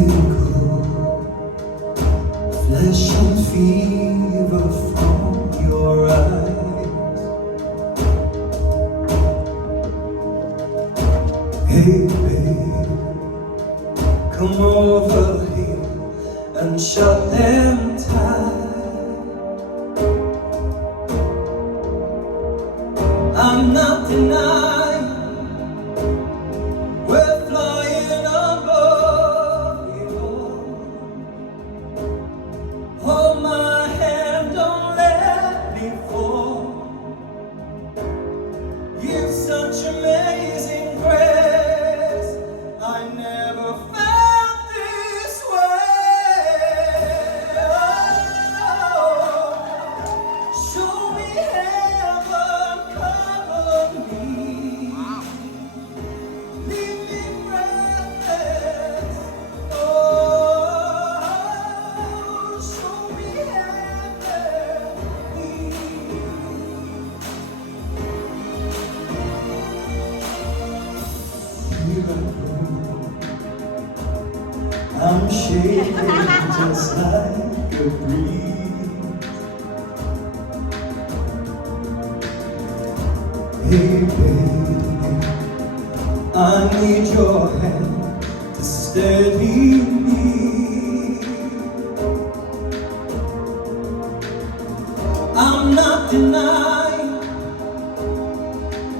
cool flesh and fever from your eyes. Hey babe, come over here and shut them tight. I'm not denying we're flying above you all. Hold my hand, don't let me fall. You've such amazing grace, I never felt this way. Oh, show me heaven, cover me. Leave me breathless. Oh, show me heaven, I'm shaking just like a breeze. Hey baby, I need your hand to steady me. I'm not denying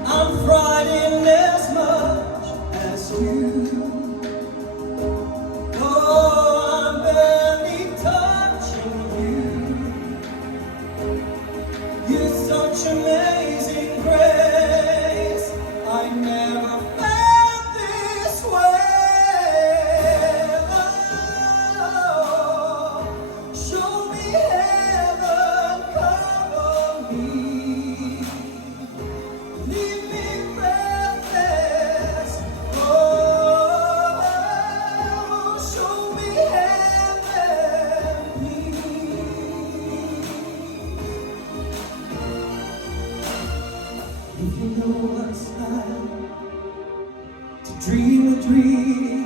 I'm frightened as much as you. Oh, I'm barely touching you. You're such amazing grace, I never felt this way. Oh, show me heaven, cover me. Leave me breathless. Oh, show me heaven, please. If you know what it's like to dream a dream